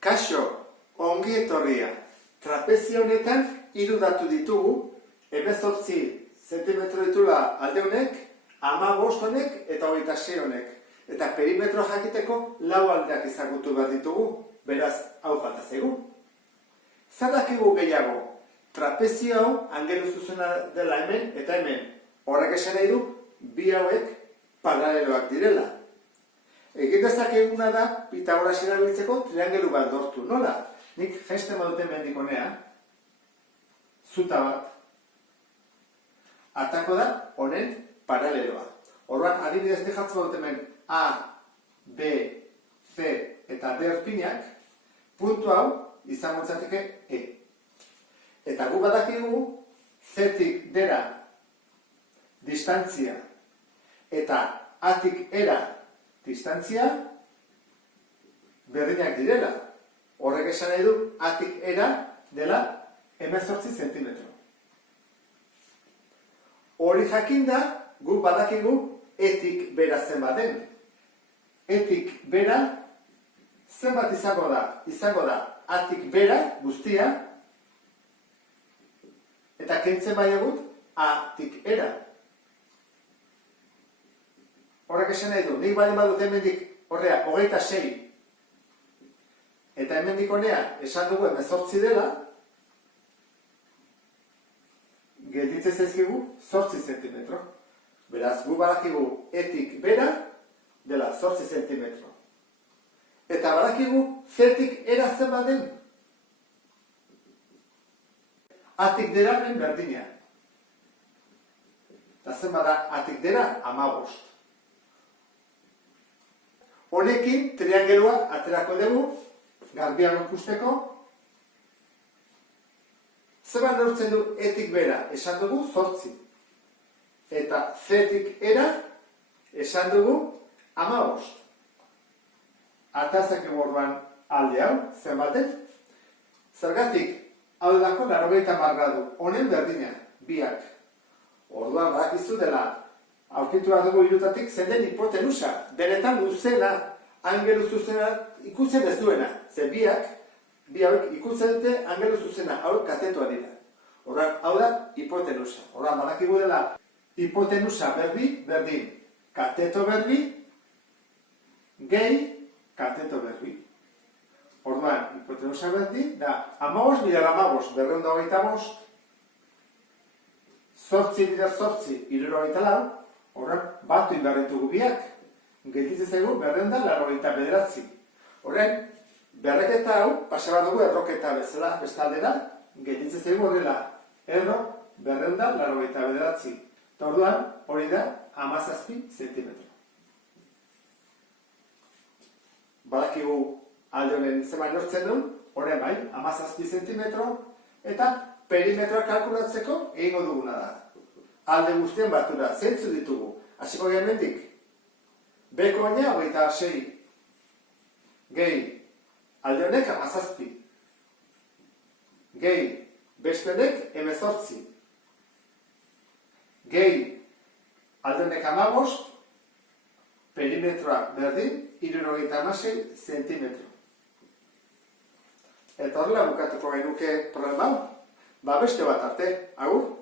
Kaixo, ongi etorria. Trapezio honetan 3 datu ditugu, 18 zentimetro ditula alde honek, 15 honek eta 26 honek. Eta perimetro jakiteko 4 aldeak ezagutu behar ditugu, beraz hau falta zaigu. Zer dakigu gehiago? Trapezio hau angelu zuzena dela hemen eta hemen. Horrek esan nahi du, bi hauek paraleloak direla. Egin dezakeguna da Pitagoras erabiltzeko triangelu bat lortu. Nola? Nik jaisten badute hemendik honea, zuta bat, atako da honen paraleloa. Orduan, adibidez dejatzen badute hemen A, B, C eta D erpinak, puntu hau izango litzateke E. Eta gu badakigu C-tik D-ra distantzia eta A-tik E-ra distantzia berdinak direla. Horrek esan nahi du A-tik E-ra dela 18 zentimetro. Hori jakinda, gu badakigu E-tik bera zenbat den. E-tik bera zenbat izango da? Izango da A-tik bera guztia eta kentzen bai egut A-tik E-ra. Horrek esan nahi du, nik bali badut hemendik horrea 26 eta hemendik honea esan dugu 18 dela, gelditzen zaizkigu 8 zentimetro. Beraz, gu badakigu E-tik bera dela 8 zentimetro. Eta badakigu C-tik E-ra zenbat den? A-tik D-ra berdina. Eta zenbat da A-tik D-ra? 15. Honekin triangelua aterako dugu, garbiago ikusteko. Zenbat neurtzen du E-tik bera? Esan dugu 8. Eta C-tik E-ra esan dugu 15. Atazakegu orduan alde hau, zenbatek? Zergatik, hau delako 90 gradu, honen berdina, biak. Orduan badakizu dela, aurkitu behar dugu irutatik zen den hipotenusa, benetan luzena, angelu zuzena ikutzen ez duena. Ze bi hauek ikutzen dute angelu zuzena, hauek katetua dira. Orduan, hau da hipotenusa. Orduan, badakigu dela hipotenusa berdin, kateto berbi, gehi, kateto berbi. Orduan, hipotenusa berdin, da 15 bider 15, 225, 8 bider 8, 74, horren, batu inbarritugu biak, gelditzen zaigu 289. Horren, berreketa hau, pase bat dugu erroketa bezala bestaldera, gelditzen zaigu horrela, erro 289. Eta orduan, hori da 17 zentimetro. Badakigu alde honen zenbat lortzen duen, horren bai, 17 zentimetro, eta perimetroa kalkulatzeko egingo duguna da. Alde guztien batura, zeintzu ditugu. Hasiko hemendik. Beko baina 26. Gehi, alde honek 17. Gehi, beste honek 18. Gehi, alde honek 15. Perimetroa berdin, 76 zentimetro. Eta horrela bukatuko genuke problema hau. Ba beste bat arte, agur.